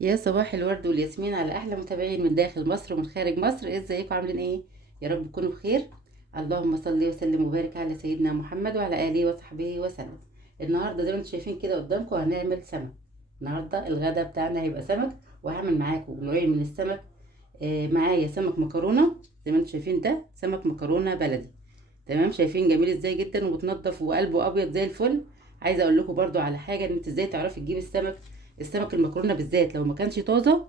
يا صباح الورد والياسمين على احلى متابعين من داخل مصر ومن خارج مصر. ازيكم عاملين ايه؟ يا رب تكونوا بخير. اللهم صل وسلم وبارك على سيدنا محمد وعلى اله وصحبه وسلم. النهارده زي ما انتم شايفين كده قدامكم هنعمل سمك. النهارده الغدا بتاعنا هيبقى سمك، وهعمل معاكم نوعين من السمك. معايا سمك مكرونه، زي ما انتم شايفين ده سمك مكرونه بلدي. تمام، شايفين جميل ازاي جدا ومتنضف وقلبه ابيض زي الفل. عايزه اقول لكم برضو على حاجه، ان انت ازاي تعرفي تجيبي السمك. السمك المكرونه بالذات لو ما كانش طازه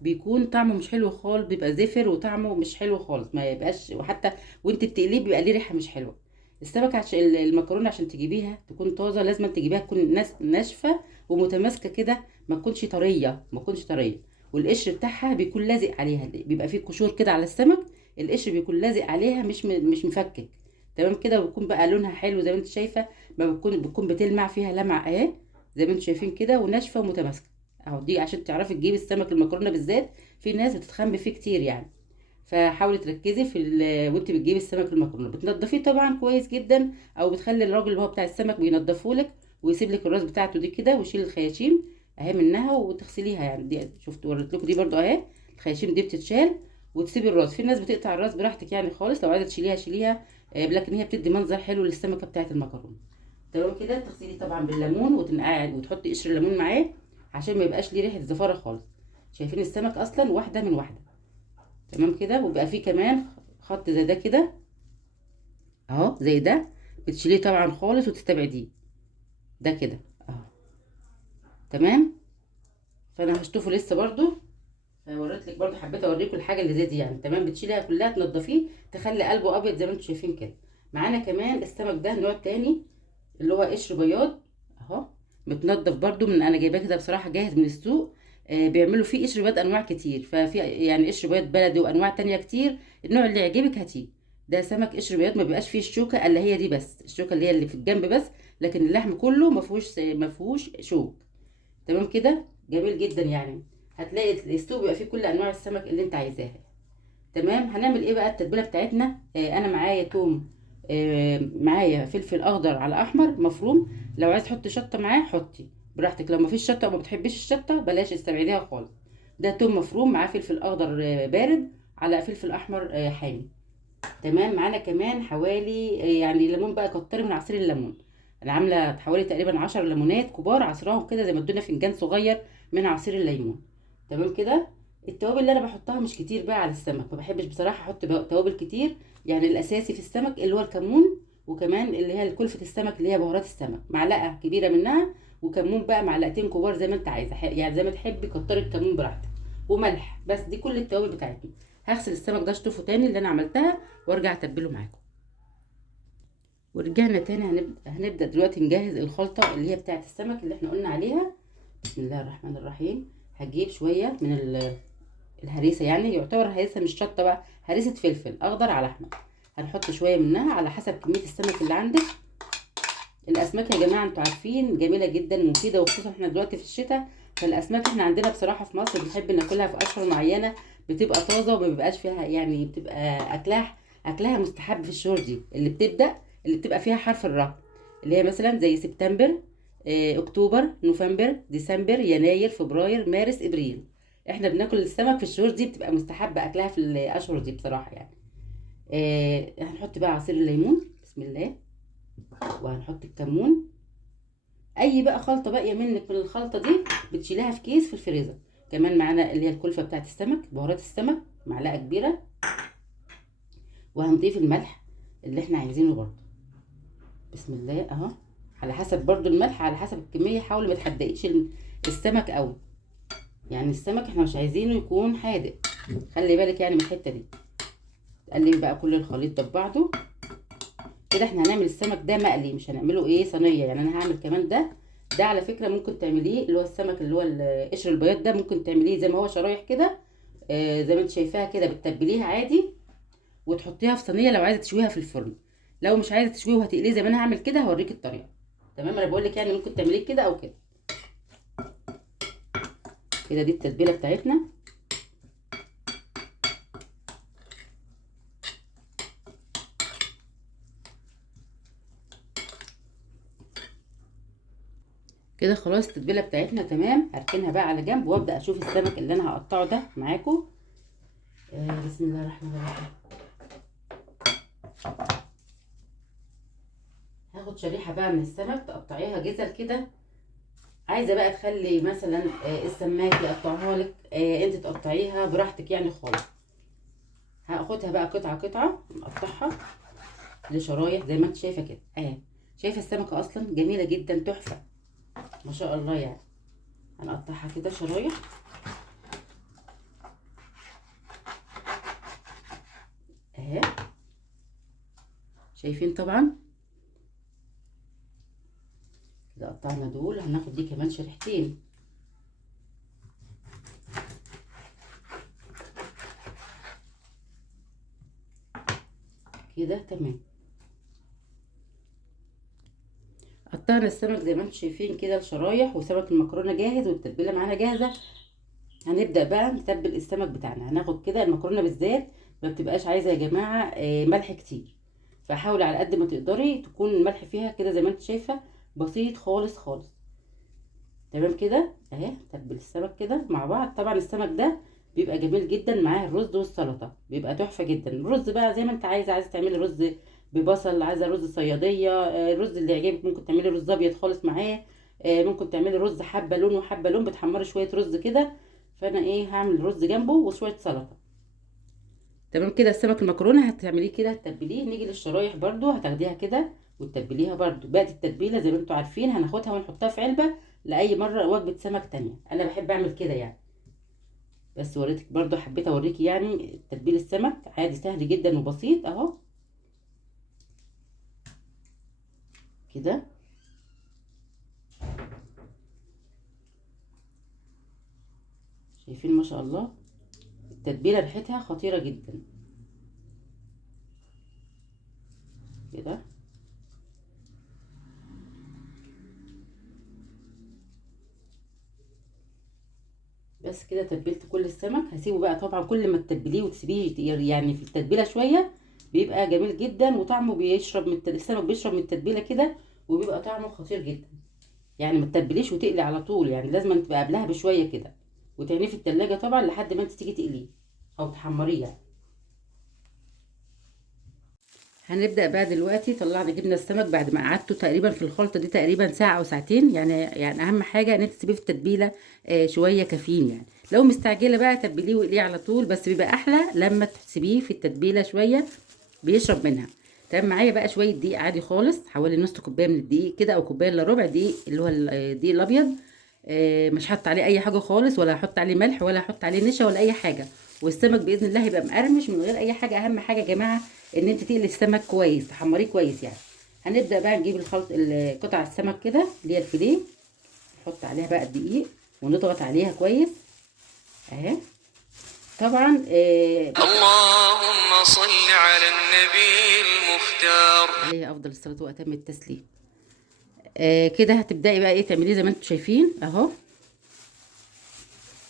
بيكون طعمه مش حلو خالص، بيبقى زفر وطعمه مش حلو خالص، ما يبقاش، وحتى وانت بتقليه بيبقى ليه ريحه مش حلوه. السمك عشان المكرونه عشان تجيبيها تكون طازه لازم تجيبيها تكون ناشفه ومتماسكه كده، ما تكونش طريه، ما تكونش طريه. والقشر بتاعها بيكون لازق عليها، بيبقى فيه قشور كده على السمك. القشر بيكون لازق عليها، مش مفكك. تمام كده، وبيكون بقى لونها حلو زي ما انت شايفه. ما بتكون بتلمع فيها لمع اهي، زي ما انتم شايفين كده، وناشفه ومتماسكه. اهو دي عشان تعرفي تجيبي السمك المكرونه بالذات. في ناس بتتخبي فيه كتير يعني. فحاولي تركزي في وانت بتجيبي السمك المكرونه بتنضفيه طبعا كويس جدا، او بتخلي الراجل اللي هو بتاع السمك بينضفه لك ويسيب لك الراس بتاعته دي كده، ويشيل الخياشيم اهي منها وتغسليها. يعني دي شفت وريت لكم دي برضو اهي، الخياشيم دي بتتشال وتسيبي الراس. في ناس بتقطع الراس براحتك يعني خالص، لو عايزه تشيليها شيليها. لكن هي بتدي منظر حلو للسمكه بتاعت المكرونه. تمام كده، تغسلي طبعا بالليمون وتنقعي وتحطي قشر الليمون معاه عشان ما يبقاش ليه ريحه زفاره خالص. شايفين السمك اصلا واحده من واحده. تمام كده، وبقى فيه كمان خط زي ده كده اهو، زي ده بتشيليه طبعا خالص وتستبعديه. ده كده اهو. تمام. فانا هشطفه لسه برضو. وريت لك برضو، حبيت اوريكم الحاجه اللي زي دي يعني. تمام، بتشيليها كلها تنضفيه، تخلي قلبه ابيض زي ما انتم شايفين كده. معانا كمان السمك ده نوع تاني اللي هو قشر بياض اهو، متنضف برضو من، انا جايباه كده بصراحه جاهز من السوق. بيعملوا فيه قشر بياض انواع كتير، ففي يعني قشر بياض بلدي وانواع تانية كتير. النوع اللي يعجبك هاتيه. ده سمك قشر بياض ما بيبقاش فيه الشوكه الا هي دي بس، الشوكه اللي هي اللي في الجنب بس. لكن اللحم كله ما فيهوش شوك. تمام كده، جميل جدا يعني. هتلاقي السوق بيبقى فيه كل انواع السمك اللي انت عايزاها. تمام، هنعمل ايه بقى التتبيله بتاعتنا؟ انا معايا توم، معايا فلفل اخضر على احمر مفروم. لو عايز تحطي شطه معاه حطي براحتك، لو مفيش شطه او ما بتحبيش الشطه بلاش، استبعديها خالص. ده توم مفروم معاه فلفل اخضر بارد، على فلفل احمر حامي. تمام، معانا كمان حوالي يعني ليمون بقى، كتري من عصير الليمون. انا عامله حوالي تقريبا 10 ليمونات كبار عصراهم كده زي ما ادونا فنجان صغير من عصير الليمون. تمام كده. التوابل اللي انا بحطها مش كتير بقى على السمك، ما بحبش بصراحه احط توابل كتير. يعني الاساسي في السمك اللي هو الكمون، وكمان اللي هي كلفه السمك اللي هي بهارات السمك، معلقه كبيره منها. وكمون بقى معلقتين كبار زي ما انت عايزه، يعني زي ما تحبي كتري الكمون براحتك. وملح، بس دي كل التوابل بتاعتنا. هغسل السمك ده اشطفه تاني اللي انا عملتها، وارجع اتبله معاكم. ورجعنا تاني، هنبدأ دلوقتي نجهز الخلطة اللي هي بتاعة السمك اللي احنا قلنا عليها. بسم الله الرحمن الرحيم. هجيب شوية من الهريسة، يعني يعتبر هريسة مش شطة بقى، هريسة فلفل أخضر على أحمر. هنحط شوية منها على حسب كمية السمك اللي عندك. الأسماك يا جماعة انتوا عارفين جميلة جدا ومفيدة، وخصوصا احنا دلوقتي في الشتاء. فالأسماك احنا عندنا بصراحة في مصر بنحب ناكلها في أشهر معينة، بتبقى طازة وما بيبقاش فيها، يعني بتبقى أكلها مستحب في الشهور دي اللي بتبقى فيها حرف الراء. اللي هي مثلا زي سبتمبر، أكتوبر، نوفمبر، ديسمبر، يناير، فبراير، مارس، إبريل. احنا بناكل السمك في الشهور دي، بتبقى مستحب أكلها في الأشهر دي بصراحة يعني. هنحط بقى عصير الليمون بسم الله، وهنحط الكمون. اي بقى خلطه باقيه منك من الخلطه دي بتشيلها في كيس في الفريزر. كمان معانا اللي هي الكلفه بتاعت السمك، بهارات السمك معلقه كبيره. وهنضيف الملح اللي احنا عايزينه برضو. بسم الله اهو، على حسب برضو الملح، على حسب الكميه. حاولي ما تحدقيش السمك قوي. يعني السمك احنا مش عايزينه يكون حادق، خلي بالك يعني من الحته دي. تقلبي بقى كل الخليط ده ببعضه كده. احنا هنعمل السمك ده مقلي، مش هنعمله ايه صينيه يعني. انا هعمل كمان ده. ده على فكره ممكن تعمليه اللي هو السمك اللي هو القشر البياض ده، ممكن تعمليه زي ما هو شرايح كده. زي ما انت شايفاها كده بتتبليها عادي، وتحطيها في صينيه لو عايزه تشويها في الفرن. لو مش عايزه تشويه وهتقليه زي ما انا هعمل كده هوريك الطريقه. تمام، انا بقول لك يعني ممكن تعمليه كده او كده. كده دي التتبيله بتاعتنا. كده خلاص التتبيله بتاعتنا تمام. هركنها بقى على جنب وابدا اشوف السمك اللي انا هقطعه ده معاكم. بسم الله الرحمن الرحيم. هاخد شريحه بقى من السمك تقطعيها جزل كده. عايزه بقى تخلي مثلا السماك يقطعها لك، انت تقطعيها براحتك يعني خالص. هاخدها بقى قطعه قطعه نقطعها لشرايح زي ما انت شايفه كده اهي. شايفه السمكه اصلا جميله جدا تحفه ما شاء الله يعني. هنقطعها كده شرايح اهي. شايفين طبعا كده قطعنا دول. هناخد دي كمان شريحتين كده تمام. قطعنا السمك زي ما انتم شايفين كده الشرايح، وسمك المكرونه جاهز والتتبيله معانا جاهزه. هنبدا بقى نتبل السمك بتاعنا. هناخد كده المكرونه بالذات ما بتبقاش عايزه يا جماعه ملح كتير، فحاولي على قد ما تقدري تكون الملح فيها كده زي ما انت شايفه بسيط خالص خالص. تمام كده اهي. تبل السمك كده مع بعض. طبعا السمك ده بيبقى جميل جدا معاه الرز والسلطه، بيبقى تحفه جدا. الرز بقى زي ما انت عايزه تعملي رز ببصل، عايزه رز صياديه، الرز اللي يعجبك. ممكن تعملي رز ابيض خالص معاه، ممكن تعملي رز حبه لون وحبه لون، بتحمري شويه رز كده. فانا هعمل رز جنبه وشويه سلطه. تمام كده. السمك المكرونه هتعمليه كده هتتبليه. نيجي للشرايح برضو هتاخديها كده وتتبليها برضو. بقت التتبيله زي ما انتوا عارفين هناخدها ونحطها في علبه لاي مره وجبه سمك تانية. انا بحب اعمل كده يعني، بس وريتك برضو، حبيت اوريكي يعني تتبيل السمك عادي سهل جدا وبسيط اهو كده. شايفين ما شاء الله التتبيله ريحتها خطيره جدا كده. بس كده تبلت كل السمك. هسيبه بقى طبعا كل ما تتبليه وتسيبيه يعني في التتبيله شويه بيبقى جميل جدا، وطعمه بيشرب من السمك بيشرب من التتبيله كده، وبيبقى طعمه خطير جدا. يعني ما تتبليش وتقلي على طول، يعني لازم تبقى قبلها بشويه كده وتعينيه في التلاجة طبعا لحد ما انت تيجي تقليه او تحمريه يعني. هنبدأ بقى دلوقتي. طلعنا جبنا السمك بعد ما قعدته تقريبا في الخلطة دي تقريبا ساعة او ساعتين يعني اهم حاجة ان انت تسيبيه في التتبيلة شوية كافيين. يعني لو مستعجلة بقى تبليه واقليه على طول، بس بيبقى احلى لما تسيبيه في التتبيلة شوية بيشرب منها. تمام. معايا بقى شوية دقيق عادي خالص، حوالي نص كوباية من الدقيق كده او كوباية الا ربع دقيق اللي هو الدقيق الابيض. مش هحط عليه اي حاجة خالص، ولا هحط عليه ملح ولا هحط عليه نشا ولا اي حاجة. والسمك باذن الله هيبقى مقرمش من غير اي حاجة. اهم حاجة يا جماعة ان انت تقلي السمك كويس، تحمريه كويس يعني. هنبدا بقى نجيب قطع السمك كده اللي هي الفيليه، نحط عليها بقى الدقيق ونضغط عليها كويس اهي. طبعا اللهم صل على النبي المختار عليه افضل الصلاه واتم التسليم. كده هتبداي بقى تعمليه زي ما انتم شايفين اهو،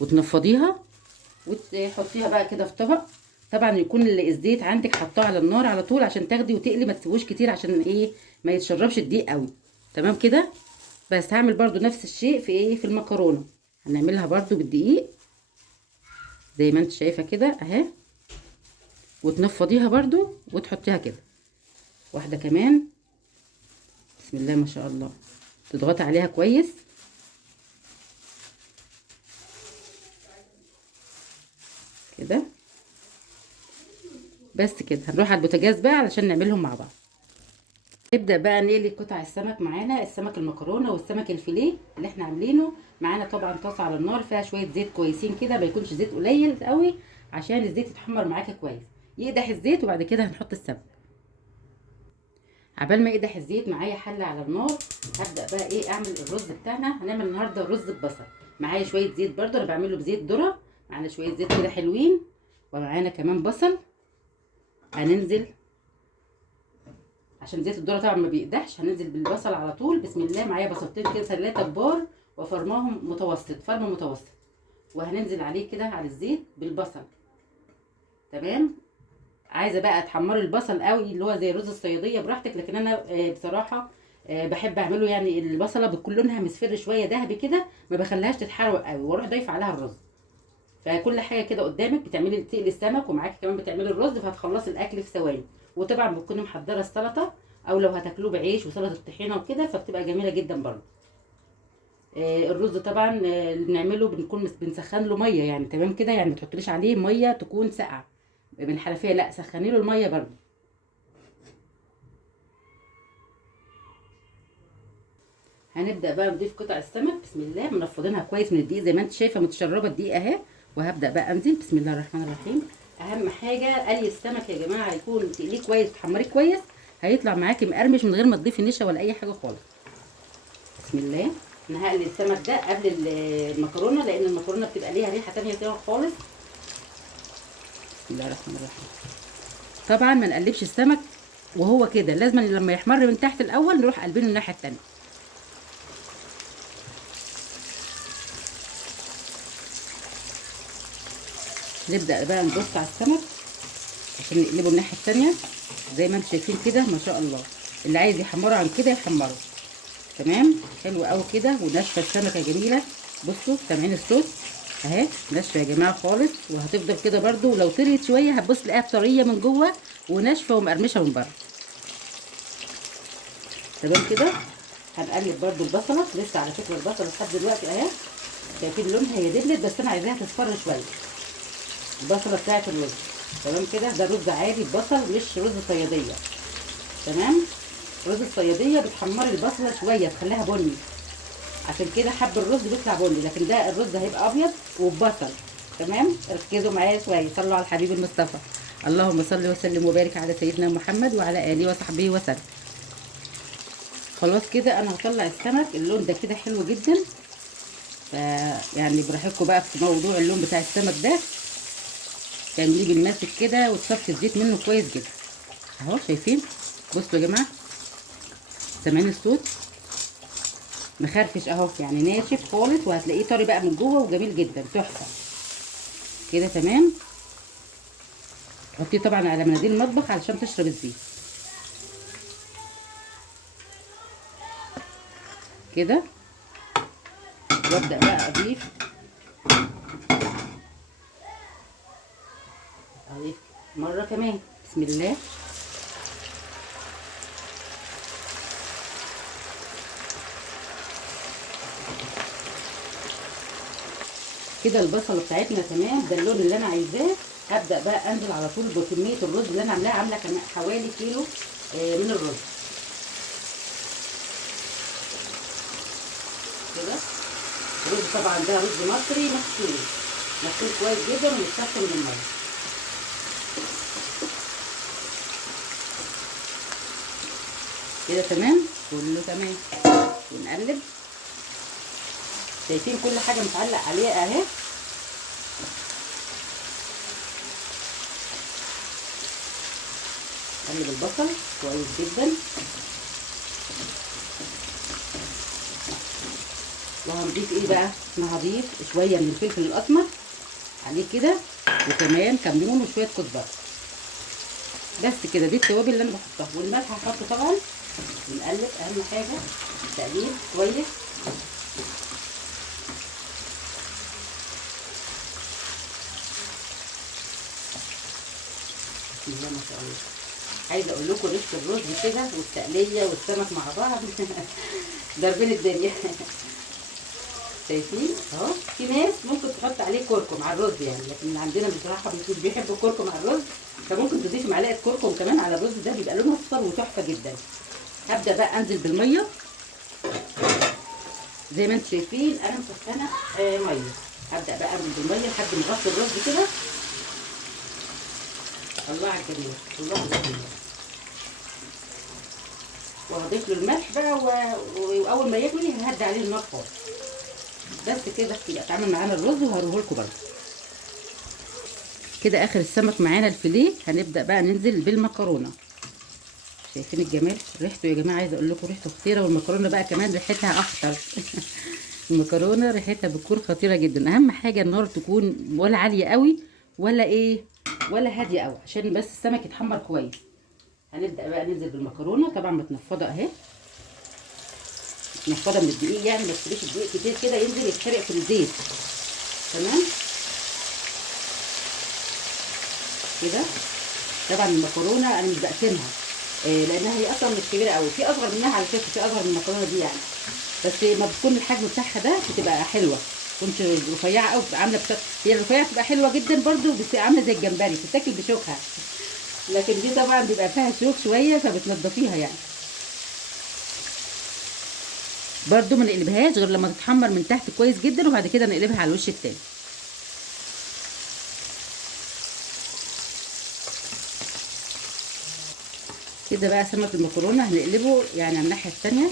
وتنفضيها وتحطيها بقى كده في طبق. طبعا يكون الزيت عندك حطاه على النار على طول عشان تاخدي وتقلي، ما تسيبوش كتير عشان ما يتشربش الدقيق قوي. تمام كده. بس هعمل برضو نفس الشيء في المكرونه. هنعملها برضو بالدقيق زي ما انت شايفه كده اهي، وتنفضيها برضو وتحطيها كده واحده كمان. بسم الله ما شاء الله. تضغطي عليها كويس كده. بس كده هنروح على البوتاجاز بقى علشان نعملهم مع بعض. نبدا بقى نقلي قطع السمك معانا، السمك المكرونه والسمك الفيليه اللي احنا عاملينه معانا. طبعا طاسه على النار فيها شويه زيت كويسين كده، ما يكونش زيت قليل قوي عشان الزيت يتحمر معاكي كويس. يقدح الزيت وبعد كده هنحط السمك. عبال ما يقدح الزيت معايا حله على النار، هبدا بقى اعمل الرز بتاعنا. هنعمل النهارده الرز ببصل. معايا شويه زيت برده، انا بعمله بزيت ذره. معانا شويه زيت كده حلوين، ومعانا كمان بصل. هننزل عشان زيت الذره طبعا ما بيقدحش، هننزل بالبصل على طول. بسم الله. معايا بصلتين كده 3 كبار وفرماهم متوسط، فرم متوسط. وهننزل عليه كده على الزيت بالبصل. تمام. عايزه بقى تحمري البصل قوي اللي هو زي رز الصياديه براحتك، لكن انا بصراحه بحب اعمله يعني البصله بتكون لونها مصفر شويه ذهبي كده، ما بخليهاش تتحرق قوي، واروح ضايفه عليها الرز. فكل حاجه كده قدامك، بتعملي تقلي السمك ومعاكي كمان بتعملي الرز، فهتخلصي الاكل في ثواني. وطبعا بتكوني محضره السلطه، او لو هتاكلوه بعيش وسلطه طحينه وكده فبتبقى جميله جدا برضه. الرز طبعا اللي بنعمله بنكون بنسخن له ميه يعني تمام كده، يعني ما تحطليش عليه ميه تكون ساقعه من الحنفيه، لا سخني له الميه برضه. هنبدا بقى نضيف قطع السمك، بسم الله، منفضينها كويس من الدقيق زي ما انت شايفه متشربه الدقيق اهي. وهبدا بقى انزل، بسم الله الرحمن الرحيم. اهم حاجه قلي السمك يا جماعه يكون تقليه كويس وتحمريه كويس، هيطلع معاكي مقرمش من غير ما تضيفي نشا ولا اي حاجه خالص. بسم الله. انا هقلي السمك ده قبل المكرونه، لان المكرونه بتبقى ليها ريحه تانية كده خالص. بسم الله الرحمن الرحيم. طبعا ما نقلبش السمك وهو كده، لازم لما يحمر من تحت الاول نروح قلبينه الناحيه التانية. نبدا بقى نبص على السمك عشان نقلبه الناحيه التانية زي ما انتم شايفين كده، ما شاء الله. اللي عايز يحمره عن كده يحمره. تمام، حلو قوي كده، وناشفه السمكه جميله. بصوا سامعين الصوت اهي، ناشفه يا جماعه خالص، وهتفضل كده برده، ولو طريت شويه هتبص تلاقيها طريه من جوه وناشفه ومقرمشه من بره. تمام كده. هنقلب برده البصله، لسه على فكره البصله لحد دلوقتي اهي، شايفين لونها هي دبلت، بس انا عايزاها تصفر شويه البصله بتاعت الرز. تمام كده، ده رز عادي ببصل مش رز صياديه. تمام، رز الصياديه بتحمري البصله شويه تخليها بني، عشان كده حب الرز بيطلع بني، لكن ده الرز هيبقى ابيض وببصل. تمام، ركزوا معايا شويه، صلوا على الحبيب المصطفى. اللهم صل وسلم وبارك على سيدنا محمد وعلى اله وصحبه وسلم. خلاص كده انا هطلع السمك، اللون ده كده حلو جدا. يعني براحتكم بقى في موضوع اللون بتاع السمك ده، تعمليه بالماسك كده وتصفي الزيت منه كويس جدا اهو. شايفين؟ بصوا يا جماعه، سامعين الصوت؟ مخرفش اهو، يعني ناشف خالص، وهتلاقيه طري بقى من جوه وجميل جدا، تحفه كده. تمام، حطيه طبعا على مناديل المطبخ علشان تشرب الزيت كده. وابدا بقى اضيف مره كمان، بسم الله. كده البصله بتاعتنا تمام، ده اللون اللي انا عايزاه. هبدا بقى انزل على طول بكميه الرز اللي انا عاملاها، عامله كمان حوالي كيلو من الرز كده. الرز طبعا ده رز مصري مغسول، مغسول كويس جدا ومتصفي من الميه. كده تمام، كله تمام. ونقلب، شايفين كل حاجه متعلق عليها اهي. نقلب البصل كويس جدا، وهنضيف ايه بقى؟ انا هضيف شويه من الفلفل الاسمر عليه كده، وكمان كمون وشويه كزبره، بس كده. دي التوابل اللي انا بحطها، والملح هحطه طبعا. ونقلب، اهم حاجه التقليب كويس. بسم الله ما شاء الله. عايزه اقول لكم ريحه الرز كده والتقليه والسمك مع بعض ضاربين الدنيا شايفين اهو. في ناس ممكن تحط عليه كركم على الرز يعني، لكن عندنا بصراحه مش بيحبوا الكركم على الرز، فممكن تضيفي معلقه كركم كمان على الرز، ده بيبقى لونه اصفر وتحفه جدا. هبدا بقى انزل بالميه زي ما انتم شايفين، انا مسخنه ميه. هبدا بقى انزل بالميه لحد ما اغطي الرز كده. الله على الجميل، الله على الجميل. وهضيف له الملح بقى واول ما يغلي ههدي عليه النار خالص، بس كده يبقى اتعمل معانا الرز. وهروه لكم برده كده. اخر السمك معانا الفيليه، هنبدا بقى ننزل بالمكرونه. شايفين الجمال؟ ريحته يا جماعه عايزه اقول لكم ريحته خطيره، والمكرونه بقى كمان ريحتها اخطر المكرونه ريحتها بتكون خطيره جدا. اهم حاجه النار تكون ولا عاليه قوي ولا ايه، ولا هاديه قوي، عشان بس السمك يتحمر كويس. هنبدا بقى ننزل بالمكرونه طبعا متنفضه اهي. نفضه من الدقيق يعني، ما تسيبيش الدقيق كتير كده ينزل يتحرق في الزيت. تمام كده. طبعا المكرونه انا مش بقسمها لانها هي اصلا مش كبيره قوي، في اصغر منها على فكره، في اصغر من المكرونه دي يعني، بس ما بتكون الحجم بتاعها ده بتبقى حلوه. كنت رفيعه قوي بتبقى عامله هي الرفيعه بتبقى حلوه جدا برده، بتبقى عامله زي الجمبري بتتاكل بشوكها. لكن دي طبعا بيبقى فيها شوك شويه فبتنضفيها يعني. برده ما نقلبهاش غير لما تتحمر من تحت كويس جدا، وبعد كده نقلبها على الوش التاني. كده بقى سمك المكرونه هنقلبه يعني على الناحيه التانيه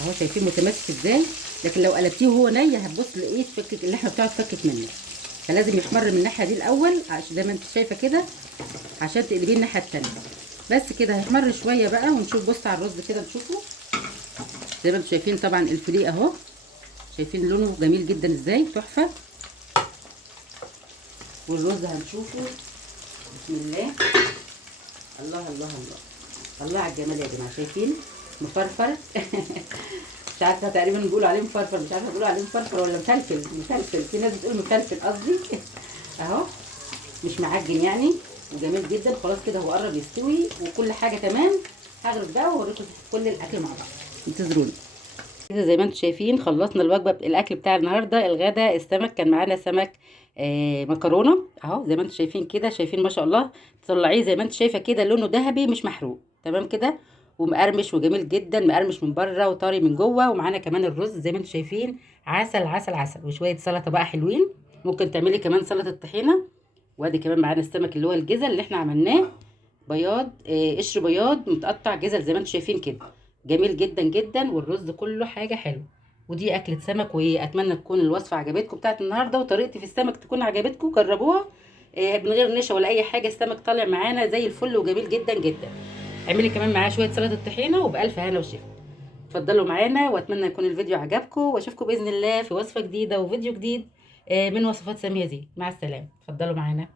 اهو، شايفين متماسك ازاي. لكن لو قلبتيه وهو ني هتبص لقيت فكك اللحمه بتاعته اتفكت منك، فلازم يحمر من الناحيه دي الاول عشان زي ما انت شايفه كده، عشان تقلبيه الناحيه التانيه. بس كده هيحمر شويه بقى، ونشوف. بص على الرز كده نشوفه زي ما انتم شايفين. طبعا الفيليه اهو، شايفين لونه جميل جدا ازاي، تحفه. والرز هنشوفه. بسم الله، الله الله الله الله على الجمال يا جماعه. شايفين مفرفر مش عارفه، تقريبا بيقولوا عليه مفرفر، مش عارفه بيقولوا عليه مفرفر ولا مفلفل. مفلفل، في ناس بتقول مفلفل قصدي اهو، مش معجن يعني، وجميل جدا. خلاص كده هو قرب يستوي وكل حاجه تمام. هغرف بقى واوريكم كل الاكل مع بعض، انتظروني. كده زي ما انتم شايفين خلصنا الوجبه الاكل بتاع النهارده الغدا. السمك كان معانا سمك مكرونه اهو زي ما انتم شايفين كده، شايفين ما شاء الله. طلعيه زي ما انتم شايفه كده، لونه ذهبي مش محروق، تمام كده، ومقرمش وجميل جدا، مقرمش من بره وطري من جوه. ومعانا كمان الرز زي ما انتم شايفين، عسل عسل عسل، وشويه سلطه بقى حلوين. ممكن تعملي كمان سلطه طحينه. وادي كمان معانا السمك اللي هو الجزل اللي احنا عملناه بياض، قشر بياض متقطع جزل زي ما انتم شايفين كده، جميل جدا جدا. والرز كله حاجه حلوه. ودي اكله سمك، واتمنى تكون الوصفه عجبتكم بتاعت النهارده، وطريقتي في السمك تكون عجبتكم. جربوها من غير نشا ولا اي حاجه، السمك طالع معانا زي الفل وجميل جدا جدا. اعملي كمان معاه شويه سلطه طحينه، وبالف هنا وشفا. اتفضلوا معانا، واتمنى يكون الفيديو عجبكم، واشوفكم باذن الله في وصفه جديده وفيديو جديد من وصفات ساميه زين. مع السلامه، اتفضلوا معانا.